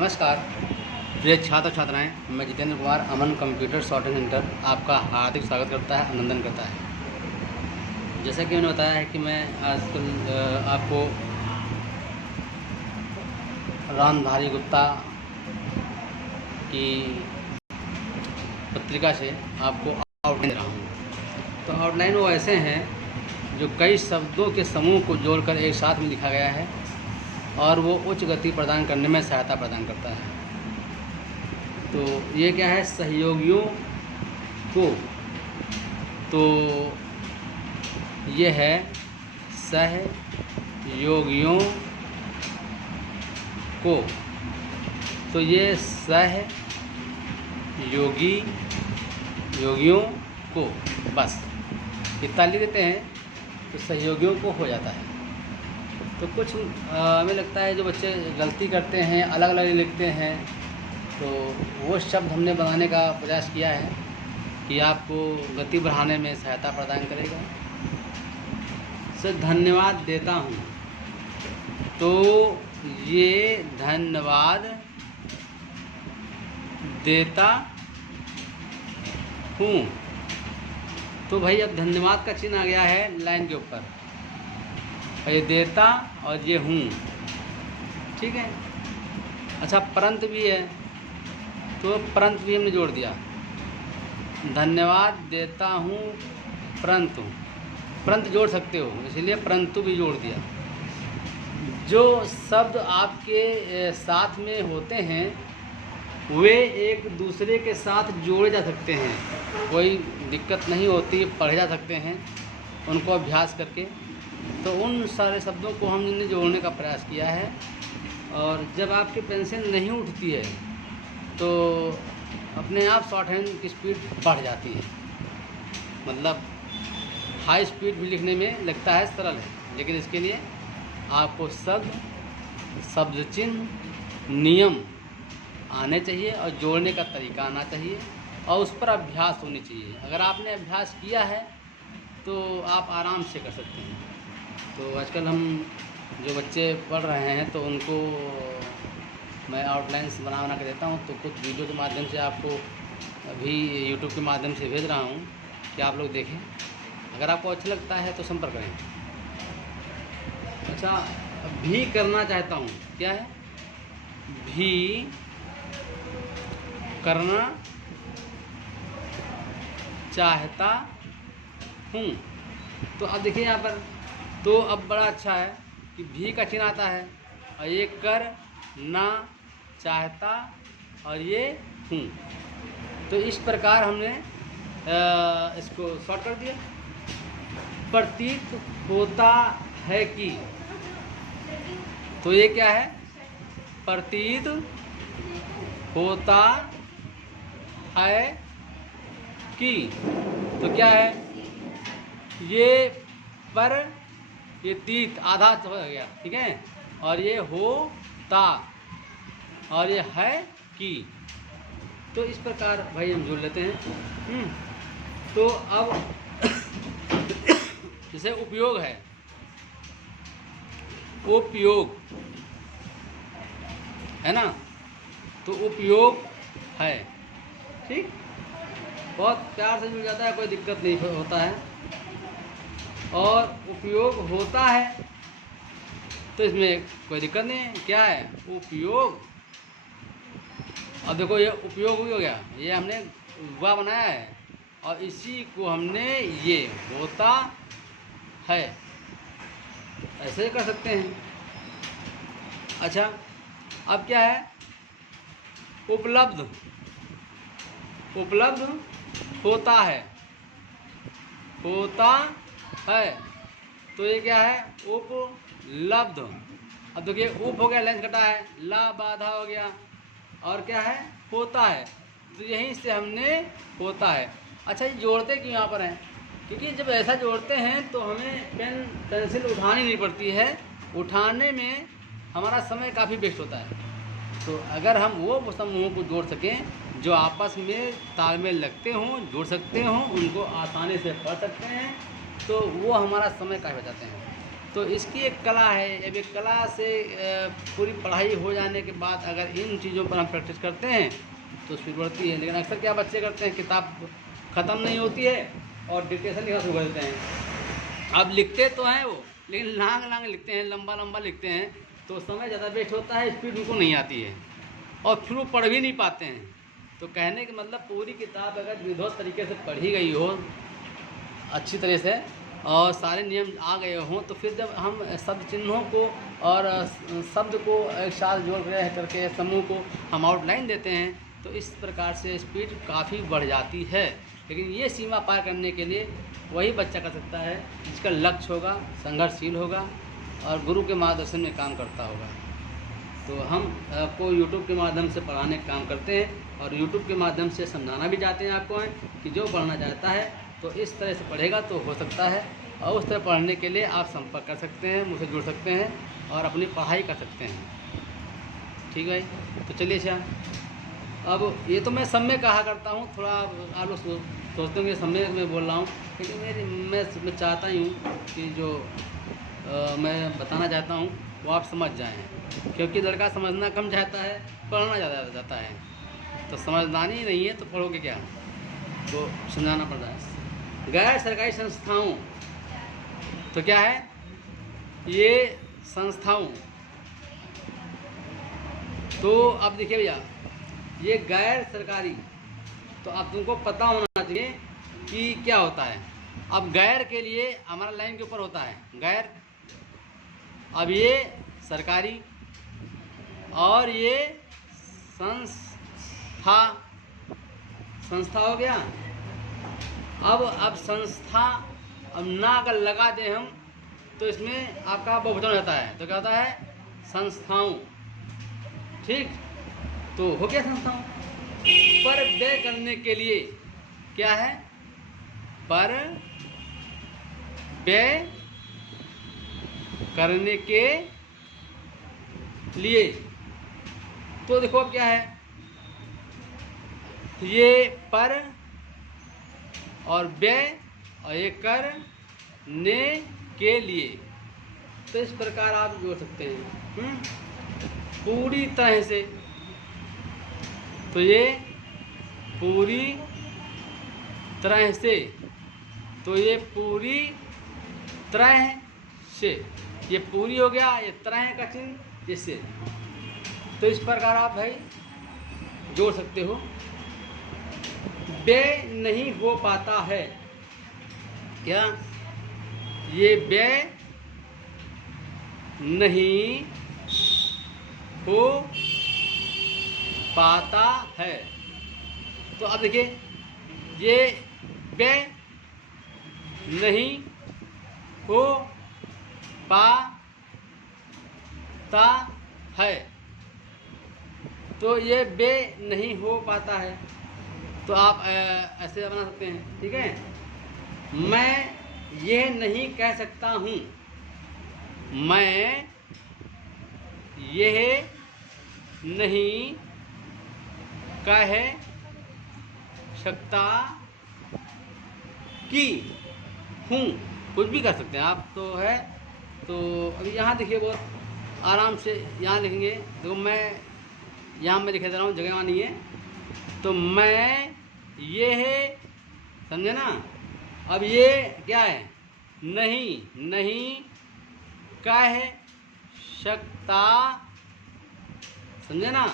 नमस्कार प्रिय छात्र छात्राएं, मैं जितेंद्र कुमार अमन कंप्यूटर सॉफ्टवेयर सेंटर आपका हार्दिक स्वागत करता है, अभिनंदन करता है। जैसा कि मैंने बताया है कि मैं आजकल आपको रामधारी गुप्ता की पत्रिका से आपको आउटलाइन दे रहा हूँ। तो आउटलाइन वो ऐसे हैं जो कई शब्दों के समूह को जोड़कर एक साथ में लिखा गया है और वो उच्च गति प्रदान करने में सहायता प्रदान करता है। तो ये क्या है, सहयोगियों को, तो ये है सहयोगियों को, तो ये योगियों को बस इतना लिख देते हैं तो सहयोगियों को हो जाता है। तो कुछ हमें लगता है जो बच्चे गलती करते हैं, अलग अलग लिखते हैं, तो वो शब्द हमने बनाने का प्रयास किया है कि आपको गति बढ़ाने में सहायता प्रदान करेगा। सर धन्यवाद देता हूँ, तो ये धन्यवाद देता हूँ, तो भाई अब धन्यवाद का चिन्ह आ गया है लाइन के ऊपर, ये देता और ये हूँ, ठीक है। अच्छा परंत भी है, तो परंत भी हमने जोड़ दिया। धन्यवाद देता हूँ परंतु, परंत जोड़ सकते हो इसलिए परंतु भी जोड़ दिया। जो शब्द आपके साथ में होते हैं वे एक दूसरे के साथ जोड़े जा सकते हैं, कोई दिक्कत नहीं होती, पढ़े जा सकते हैं उनको अभ्यास करके। तो उन सारे शब्दों को हमने जोड़ने का प्रयास किया है। और जब आपकी पेंसिल नहीं उठती है तो अपने आप शॉर्ट हैंड की स्पीड बढ़ जाती है, मतलब हाई स्पीड भी लिखने में लगता है सरल है, लेकिन इसके लिए आपको शब्द चिन्ह नियम आने चाहिए और जोड़ने का तरीका आना चाहिए और उस पर अभ्यास होनी चाहिए। अगर आपने अभ्यास किया है तो आप आराम से कर सकते हैं। तो आजकल हम जो बच्चे पढ़ रहे हैं तो उनको मैं आउटलाइंस बना के देता हूँ, तो कुछ वीडियो के माध्यम से आपको अभी यूट्यूब के माध्यम से भेज रहा हूँ कि आप लोग देखें। अगर आपको अच्छा लगता है तो संपर्क करें। अच्छा भी करना चाहता हूँ, क्या है, भी करना चाहता हूँ। तो अब देखिए यहाँ पर, तो अब बड़ा अच्छा है कि भी का चिन्ह आता है और ये कर ना चाहता और ये हूँ। तो इस प्रकार हमने इसको शॉर्ट कर दिया। प्रतीत होता है कि, तो ये क्या है, प्रतीत होता है कि, तो क्या है, ये पर, ये तीत आधा हो गया, ठीक है, और ये होता और ये है कि। तो इस प्रकार भाई हम जोड़ लेते हैं। तो अब जैसे उपयोग है, उपयोग है ना, तो उपयोग है, ठीक, बहुत प्यार से जुड़ जाता है, कोई दिक्कत नहीं होता है। और उपयोग होता है तो इसमें कोई दिक्कत नहीं है, क्या है, उपयोग। अब देखो ये उपयोग भी हो गया, ये हमने हुआ बनाया है और इसी को हमने ये होता है, ऐसे ही कर सकते हैं। अच्छा अब क्या है, उपलब्ध, उपलब्ध होता है, होता है, तो ये क्या है, उपलब्ध। अब देखिए उप हो गया, लेंस घटा है, ला बाधा हो गया, और क्या है, होता है, तो यहीं से हमने होता है। अच्छा ये जोड़ते क्यों यहाँ पर हैं, क्योंकि जब ऐसा जोड़ते हैं तो हमें पेंसिल उठानी नहीं पड़ती है, उठाने में हमारा समय काफ़ी वेस्ट होता है। तो अगर हम वो समूहों को जोड़ सकें जो आपस में तालमेल लगते हों, जोड़ सकते हों, उनको आसानी से पढ़ सकते हैं, तो वो हमारा समय काफ़ी बचाते हैं। तो इसकी एक कला है। अब एक कला से पूरी पढ़ाई हो जाने के बाद अगर इन चीज़ों पर हम प्रैक्टिस करते हैं तो स्पीड बढ़ती है। लेकिन अक्सर क्या बच्चे करते हैं, किताब ख़त्म नहीं होती है और डिक्टेशन लिखना शुरू कर देते हैं। अब लिखते तो हैं वो, लेकिन लांग लिखते हैं, लंबा लंबा लिखते हैं, तो समय ज़्यादा वेस्ट होता है, स्पीड उनको नहीं आती है और फिर वो पढ़ भी नहीं पाते हैं। तो कहने का मतलब पूरी किताब अगर विधिवत तरीके से पढ़ी गई हो अच्छी तरह से और सारे नियम आ गए हों, तो फिर जब हम शब्द चिन्हों को और शब्द को एक साथ जोड़ करके समूह को हम आउटलाइन देते हैं, तो इस प्रकार से स्पीड काफ़ी बढ़ जाती है। लेकिन ये सीमा पार करने के लिए वही बच्चा कर सकता है जिसका लक्ष्य होगा, संघर्षशील होगा और गुरु के मार्गदर्शन में काम करता होगा। तो हम को यूट्यूब के माध्यम से पढ़ाने का काम करते हैं और यूट्यूब के माध्यम से समझाना भी चाहते हैं आपको कि जो पढ़ना चाहता है तो इस तरह से पढ़ेगा तो हो सकता है। और उस तरह पढ़ने के लिए आप संपर्क कर सकते हैं, मुझसे जुड़ सकते हैं और अपनी पढ़ाई कर सकते हैं। ठीक भाई, तो चलिए। अच्छा, अब ये तो मैं सब में कहा करता हूँ, थोड़ा आप लोग सोचते होंगे सब में मैं बोल रहा हूँ, लेकिन मैं चाहता ही हूँ कि जो मैं बताना चाहता हूँ वो आप समझ जाएँ, क्योंकि लड़का समझना कम चाहता है, पढ़ना ज़्यादा जाता है। तो समझदारी ही नहीं है तो पढ़ोगे क्या, तो समझाना पड़ रहा है। गैर सरकारी संस्थाओं, तो क्या है ये संस्थाओं, तो अब देखिए भैया ये गैर सरकारी, तो अब तुमको पता होना चाहिए कि क्या होता है। अब गैर के लिए हमारा लाइन के ऊपर होता है गैर, अब ये सरकारी और ये संस्था हो गया। अब संस्था, अब ना अगर लगा दें हम तो इसमें आपका बहुवचन हो जाता है, तो क्या होता है संस्थाओं। ठीक, तो हो गया संस्थाओं। पर व्यय करने के लिए क्या है, पर व्यय करने के लिए, तो देखो अब क्या है, ये पर और व्यय और ये करने के लिए, तो इस प्रकार आप जोड़ सकते हैं पूरी तरह से। तो ये पूरी तरह से, तो ये पूरी तरह से, ये पूरी हो गया, ये तरह का चिन्ह इससे, तो इस प्रकार आप भाई जोड़ सकते हो। व्यय नहीं हो पाता है, क्या ये व्यय नहीं हो पाता है। तो अब देखिए ये व्यय नहीं हो पाता है, तो ये व्यय नहीं हो पाता है, तो आप ऐसे बना सकते हैं। ठीक है, मैं ये नहीं कह सकता हूँ, मैं यह नहीं कह सकता कि हूँ, कुछ भी कर सकते हैं आप, तो है। तो अभी यहाँ देखिए बहुत आराम से यहाँ लिखेंगे, देखो मैं यहाँ मैं लिखे दे रहा हूँ, जगह वहाँ नहीं है, तो मैं ये है, समझे ना। अब ये क्या है, नहीं कह सकता, समझे ना,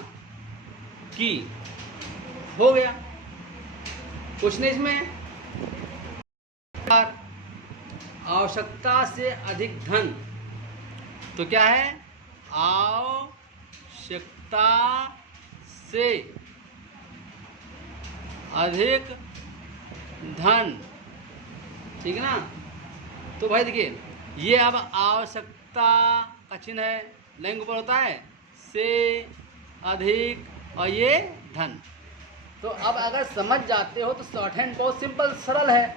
कि हो गया कुछ नहीं इसमें। आवश्यकता से अधिक धन, तो क्या है आवश्यकता से अधिक धन, ठीक है ना। तो भाई देखिए ये अब आवश्यकता का चिन्ह है, लाइन ऊपर होता है से अधिक और ये धन। तो अब अगर समझ जाते हो तो शॉर्ट हैंड बहुत सिंपल सरल है,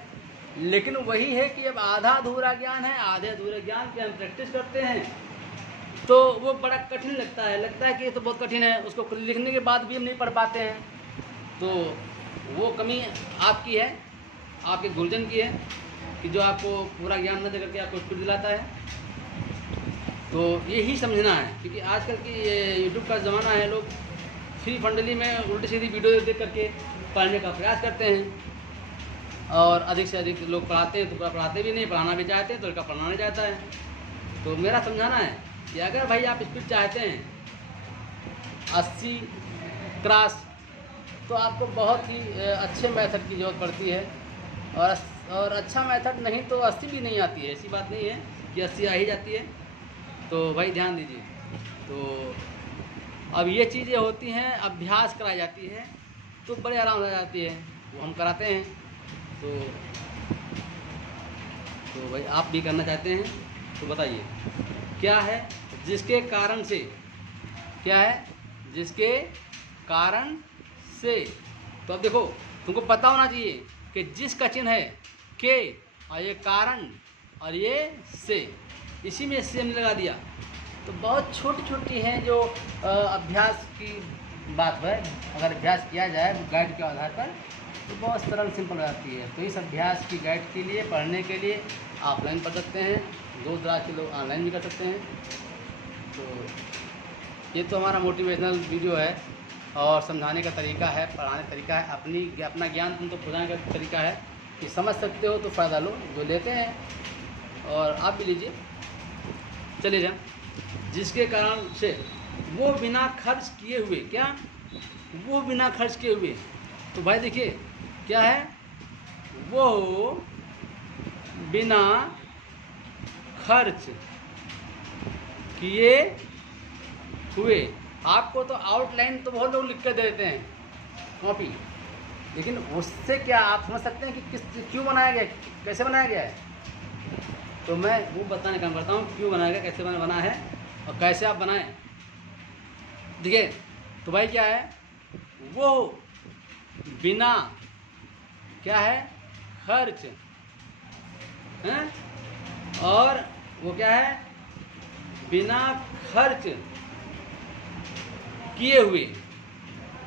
लेकिन वही है कि अब आधा अधूरा ज्ञान है, आधे अधूरे ज्ञान की हम प्रैक्टिस करते हैं तो वो बड़ा कठिन लगता है कि ये तो बहुत कठिन है, उसको लिखने के बाद भी हम नहीं पढ़ पाते हैं। तो वो कमी आपकी है, आपके गुरुजन की है कि जो आपको पूरा ज्ञान न दे करके आपको स्पीड दिलाता है। तो यही समझना है, क्योंकि आजकल की ये यूट्यूब का ज़माना है, लोग फ्री फंडली में उल्टी सीधी वीडियो देख करके पढ़ने का प्रयास करते हैं और अधिक से अधिक लोग पढ़ाते हैं तो पूरा पढ़ाते भी नहीं, पढ़ाना भी चाहते हैं तो लड़का पढ़ाना नहीं चाहता है। तो मेरा समझाना है कि अगर भाई आप स्पीड चाहते हैं 80 क्रॉस, तो आपको बहुत ही अच्छे मेथड की ज़रूरत पड़ती है, और अच्छा मेथड नहीं तो 80 भी नहीं आती है। ऐसी बात नहीं है कि 80 आ ही जाती है। तो भाई ध्यान दीजिए। तो अब ये चीज़ें होती हैं, अभ्यास कराई जाती है तो बड़े आराम से जाती है, वो हम कराते हैं। तो भाई आप भी करना चाहते हैं तो बताइए क्या है जिसके कारण से, क्या है जिसके कारण से। तो अब देखो, तुमको पता होना चाहिए कि जिस का चिन्ह है के, और ये कारण और ये से, इसी में से हमने लगा दिया। तो बहुत छोटी छोटी हैं जो अभ्यास की बात है, अगर अभ्यास किया जाए गाइड के आधार पर तो बहुत सरल सिंपल हो जाती है। तो इस अभ्यास की गाइड के लिए, पढ़ने के लिए ऑफलाइन पढ़ सकते हैं, दूर दराज के लोग ऑनलाइन भी कर सकते हैं। तो ये तो हमारा मोटिवेशनल वीडियो है और समझाने का तरीका है, पढ़ाने का तरीका है, अपना ज्ञान तुम तो खुदाने का तरीका है कि समझ सकते हो तो फ़ायदा लो, जो लेते हैं और आप भी लीजिए। चले जा, जिसके कारण से वो बिना खर्च किए हुए, क्या वो बिना खर्च किए हुए। तो भाई देखिए क्या है, वो बिना खर्च किए हुए। आपको तो आउटलाइन तो बहुत लोग लिख कर दे देते हैं कॉपी, लेकिन उससे क्या आप समझ सकते हैं कि क्यों बनाया गया, कैसे बनाया गया है। तो मैं वो बताने का काम करता हूँ क्यों बनाया गया, कैसे बना है और कैसे आप बनाएं। देखिए तो भाई क्या है, वो बिना क्या है खर्च हैं, और वो क्या है बिना खर्च किए हुए।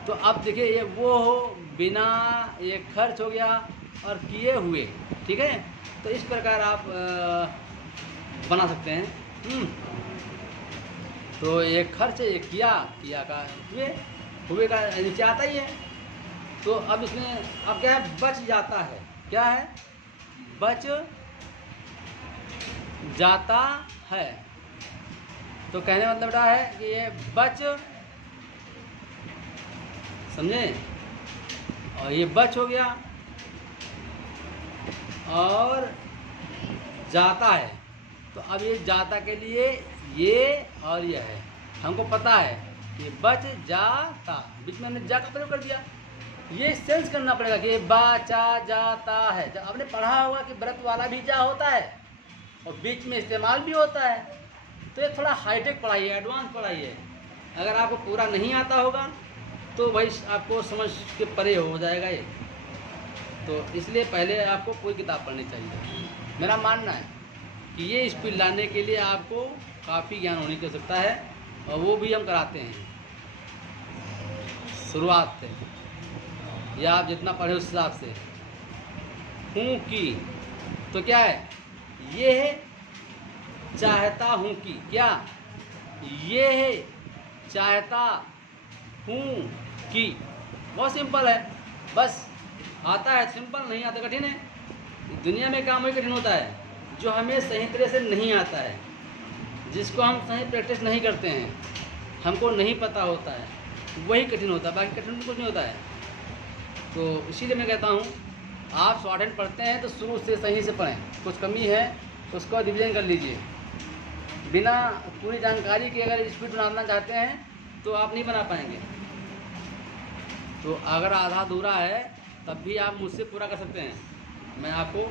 तो अब देखिए ये वो हो बिना, ये खर्च हो गया और किए हुए, ठीक है। तो इस प्रकार आप बना सकते हैं। तो ये खर्च, ये किया का हुए का नीचे आता ही है। तो अब इसमें अब क्या है, बच जाता है, क्या है बच जाता है। तो कहने मतलब क्या है कि ये बच, समझे, और ये बच हो गया और जाता है। तो अब ये जाता के लिए ये और ये है, हमको पता है कि बच जाता, बीच में हमने जा का प्रयोग कर दिया। ये सेंस करना पड़ेगा कि बचा जाता है। जब आपने पढ़ा होगा कि व्रत वाला भी जा होता है और बीच में इस्तेमाल भी होता है। तो ये थोड़ा हाईटेक पढ़ाई है, एडवांस पढ़ाई है। अगर आपको पूरा नहीं आता होगा तो भाई आपको समझ के परे हो जाएगा ये। तो इसलिए पहले आपको पूरी किताब पढ़नी चाहिए। मेरा मानना है कि ये स्पीड लाने के लिए आपको काफ़ी ज्ञान होने की आवश्यकता है, और वो भी हम कराते हैं शुरुआत से, या आप जितना पढ़े उस हिसाब से। हूँ की तो क्या है, ये है चाहता हूँ की, क्या ये है चाहता हूँ की। बहुत सिंपल है, बस आता है सिंपल, नहीं आता कठिन है। दुनिया में काम वही कठिन होता है जो हमें सही तरह से नहीं आता है, जिसको हम सही प्रैक्टिस नहीं करते हैं, हमको नहीं पता होता है, वही कठिन होता है, बाकी कठिन कुछ नहीं होता है। तो इसीलिए मैं कहता हूँ आप शॉर्ट पढ़ते हैं तो शुरू से सही से पढ़ें, कुछ कमी है उसको रिवीजन कर लीजिए। बिना पूरी जानकारी के अगर स्पीड बनाना चाहते हैं तो आप नहीं बना पाएंगे। तो अगर आधा अधूरा है तब भी आप मुझसे पूरा कर सकते हैं, मैं आपको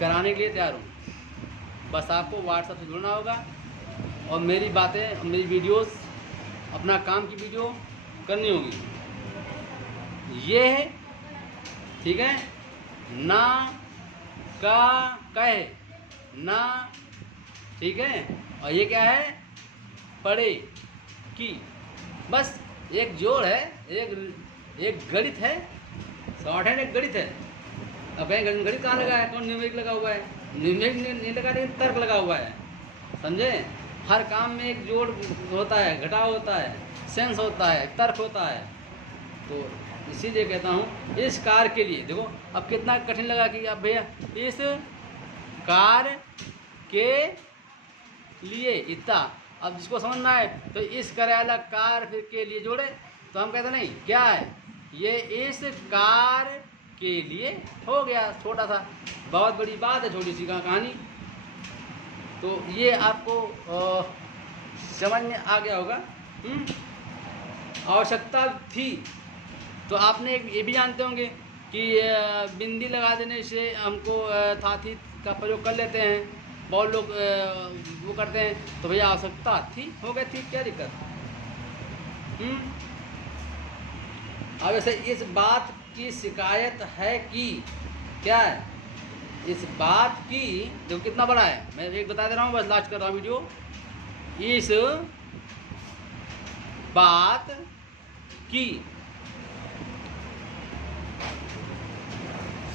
कराने के लिए तैयार हूँ। बस आपको व्हाट्सएप से जुड़ना होगा और मेरी बातें, मेरी वीडियोस, अपना काम की वीडियो करनी होगी। ये है, ठीक है, ना का कहे ना, ठीक है। और ये क्या है, पढ़े की, बस एक जोड़ है, एक गणित है, शॉर्ट हैंड एक गणित है। अब कहीं गणित कहाँ लगा है, कौन न्यूमेरिक लगा हुआ है, न्यूमेरिक नहीं लगा, लेकिन तर्क लगा हुआ है, समझे। हर काम में एक जोड़ होता है, घटाव होता है, सेंस होता है, तर्क होता है। तो इसीलिए कहता हूँ इस कार्य के लिए, देखो अब कितना कठिन लगा कि अब भैया इस कार्य के लिए इतना, अब जिसको समझ में आए तो इस कार्यालय कार्य फिर के लिए जोड़े, तो हम कहते नहीं क्या है ये इस कार्य के लिए हो गया, छोटा सा, बहुत बड़ी बात है छोटी सी कहानी। तो ये आपको समझ में आ गया होगा। आवश्यकता थी, तो आपने ये भी जानते होंगे कि बिंदी लगा देने से हमको था थी का प्रयोग कर लेते हैं, बहुत लोग वो करते हैं। तो भैया आवश्यकता थी, हो गई थी, क्या दिक्कत। अब वैसे इस बात की शिकायत है कि क्या है, इस बात की, देखो कितना बड़ा है, मैं एक बता दे रहा हूँ, बस लास्ट कर रहा हूँ वीडियो। इस बात की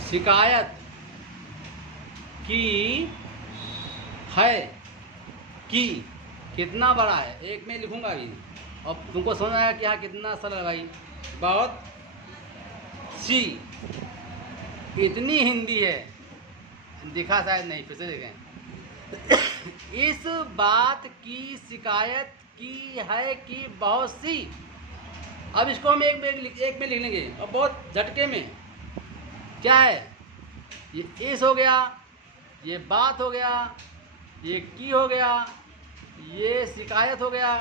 शिकायत की है कि, कितना बड़ा है, एक में लिखूंगा अभी, और तुमको समझ आया कि हाँ कितना सरल है भाई, बहुत सी, इतनी हिंदी है, दिखा शायद नहीं, फिर से देखें। इस बात की शिकायत की है कि बहुत सी, अब इसको हम एक में लिख लेंगे और बहुत झटके में। क्या है, ये इस हो गया, ये बात हो गया, ये की हो गया, ये शिकायत हो गया,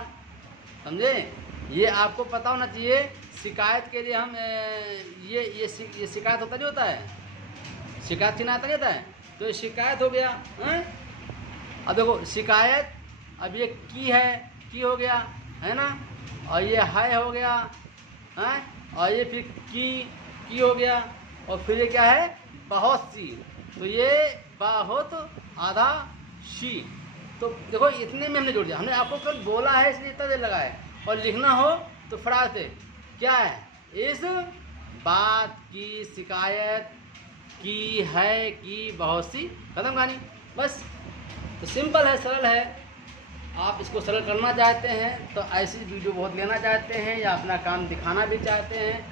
समझे। ये आपको पता होना चाहिए, शिकायत के लिए हम ये शिकायत होता नहीं होता है, शिकायत चिन्ह आता नहीं होता है, तो ये शिकायत हो गया है। अब देखो शिकायत, अब ये की है, की हो गया है ना, और ये है हो गया है, और ये फिर की हो गया, और फिर ये क्या है, बहुत सी, तो ये बहुत आधा शी। तो देखो इतने में हमने जोड़ दिया, हमने आपको कल बोला है इसलिए इतना देर लगा है, और लिखना हो तो फटाक से क्या है, इस बात की शिकायत की है कि बहुत सी, खत्म कहानी, बस। तो सिंपल है, सरल है। आप इसको सरल करना चाहते हैं तो ऐसी वीडियो बहुत लेना चाहते हैं, या अपना काम दिखाना भी चाहते हैं,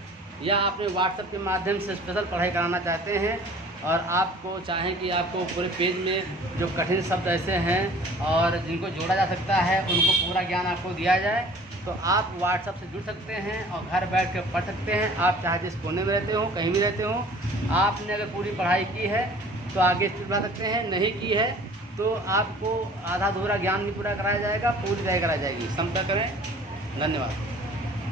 या अपने व्हाट्सएप के माध्यम से स्पेशल पढ़ाई कराना चाहते हैं, और आपको चाहें कि आपको पूरे पेज में जो कठिन शब्द ऐसे हैं और जिनको जोड़ा जा सकता है उनको पूरा ज्ञान आपको दिया जाए, तो आप व्हाट्सएप से जुड़ सकते हैं और घर बैठ कर पढ़ सकते हैं। आप चाहे जिस कोने में रहते हो, कहीं भी रहते हो, आपने अगर पूरी पढ़ाई की है तो आगे स्पीड बढ़ा सकते हैं, नहीं की है तो आपको आधा अधूरा ज्ञान भी पूरा कराया जाएगा, पूरी तैयारी कराई जाएगी। संपर्क करें। धन्यवाद।